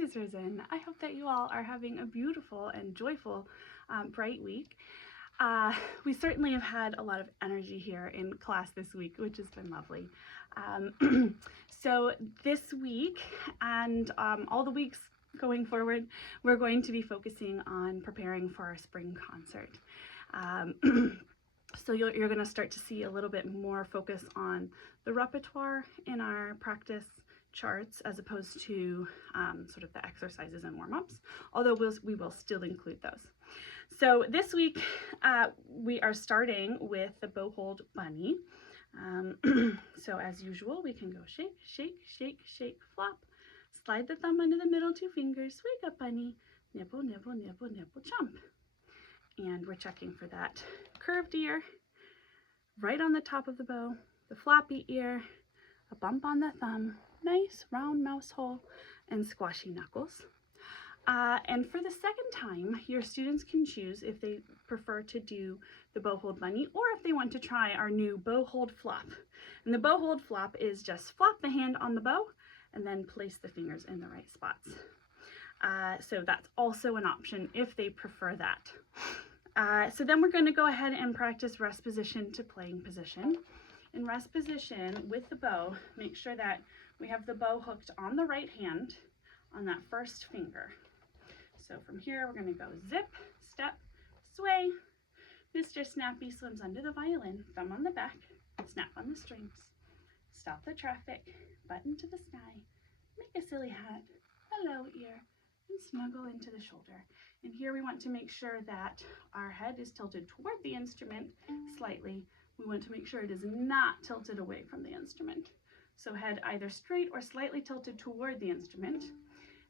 is Risen. I hope that you all are having a beautiful and joyful, bright week. We certainly have had a lot of energy here in class this week, which has been lovely. So this week and all the weeks going forward, we're going to be focusing on preparing for our spring concert. So you're going to start to see a little bit more focus on the repertoire in our practice charts as opposed to sort of the exercises and warm-ups, although we will still include those. So this week we are starting with the bow hold bunny. So as usual, we can go shake, shake, shake, shake, flop, slide the thumb under the middle two fingers, wake up bunny, nibble, nibble, nibble, nibble, jump. And we're checking for that curved ear right on the top of the bow, the floppy ear, a bump on the thumb, nice round mouse hole, and squashy knuckles. And for the second time, your students can choose if they prefer to do the bow hold bunny or if they want to try our new bow hold flop. And the bow hold flop is just flop the hand on the bow and then place the fingers in the right spots. So that's also an option if they prefer that. So then we're going to go ahead and practice rest position to playing position. In rest position with the bow, make sure that we have the bow hooked on the right hand on that first finger. So from here, we're going to go zip, step, sway. Mr. Snappy swims under the violin, thumb on the back, snap on the strings, stop the traffic, button to the sky, make a silly hat, hello ear, and snuggle into the shoulder. And here we want to make sure that our head is tilted toward the instrument slightly. We want to make sure it is not tilted away from the instrument. So head either straight or slightly tilted toward the instrument.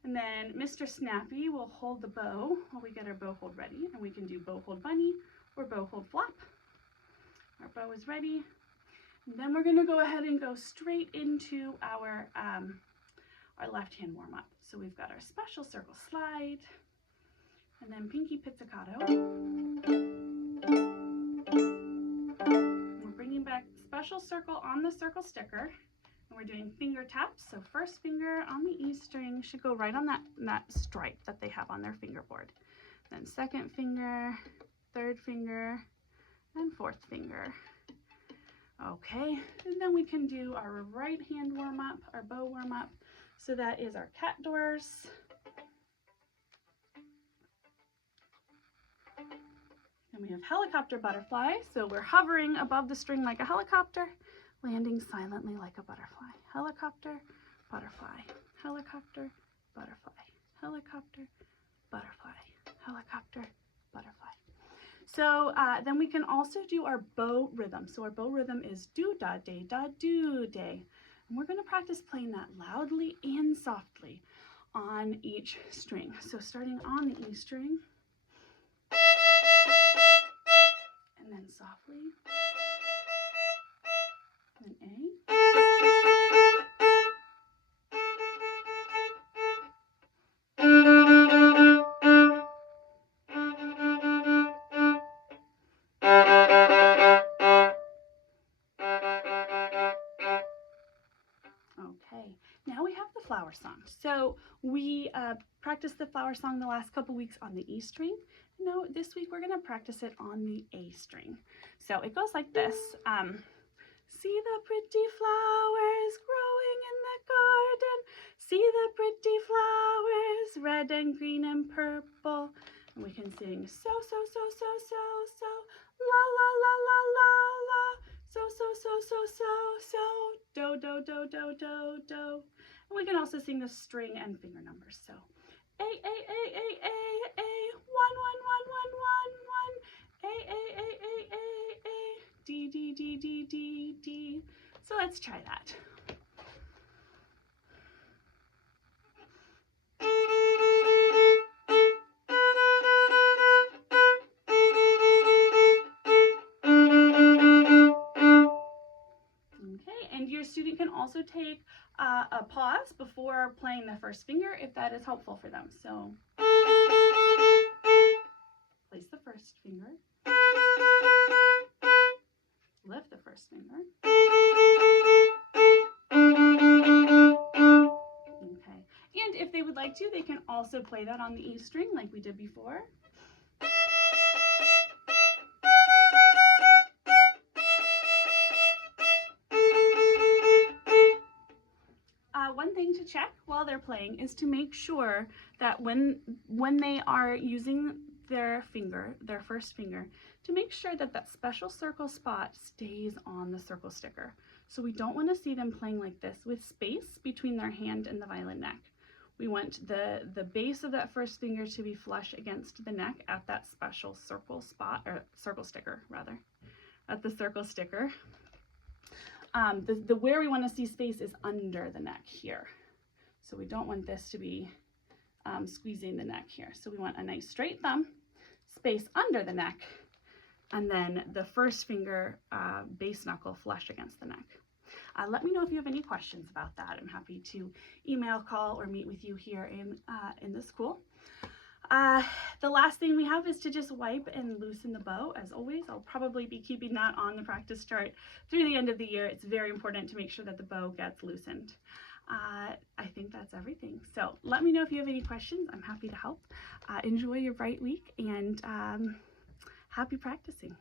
And then Mr. Snappy will hold the bow while we get our bow hold ready. And we can do bow hold bunny or bow hold flop. Our bow is ready. And then we're going to go ahead and go straight into our left hand warm up. So we've got our special circle slide and then pinky pizzicato. We're bringing back special circle on the circle sticker. And we're doing finger taps. So first finger on the E string should go right on that stripe that they have on their fingerboard. Then second finger, third finger, and fourth finger. Okay, and then we can do our right hand warm up, our bow warm up. So that is our cat doors. And we have helicopter butterfly. So we're hovering above the string like a helicopter, landing silently like a butterfly. Helicopter, butterfly, helicopter, butterfly, helicopter, butterfly, helicopter, butterfly. So then we can also do our bow rhythm. So our bow rhythm is do da day da do day. And we're going to practice playing that loudly and softly on each string. So starting on the E string, and then softly, and A. Okay, now we have the flower song. So we practiced the flower song the last couple weeks on the E string. Now this week we're going to practice it on the A string. So it goes like this. See the pretty flowers growing in the garden. See the pretty flowers, red and green and purple. And we can sing so, so, so, so, so, so, la, la, la, la, la, la, so, so, so, so, so, so, do, do, do, do, do, do. And we can also sing the string and finger numbers. So A, A, A, A, A, A, 1, 1, 1, 1, 1, 1, A, A, A, A, A, A, D, D, D, D, D, D. So let's try that. Okay, and your student can also take a pause before playing the first finger if that is helpful for them. So place the first finger, lift the first finger. Okay, And if they would like to, they can also play that on the E string like we did before. One thing to check while they're playing is to make sure that when they are using their finger, their first finger, to make sure that that special circle spot stays on the circle sticker. So we don't want to see them playing like this with space between their hand and the violin neck. We want the base of that first finger to be flush against the neck at that special circle spot, or circle sticker rather, at the circle sticker. Where we want to see space is under the neck here. So we don't want this to be squeezing the neck here. So we want a nice straight thumb, space under the neck, and then the first finger base knuckle flush against the neck. Let me know if you have any questions about that. I'm happy to email, call, or meet with you here in the school. The last thing we have is to just wipe and loosen the bow. As always, I'll probably be keeping that on the practice chart through the end of the year. It's very important to make sure that the bow gets loosened. I think that's everything. So let me know if you have any questions. I'm happy to help. Enjoy your bright week, and happy practicing.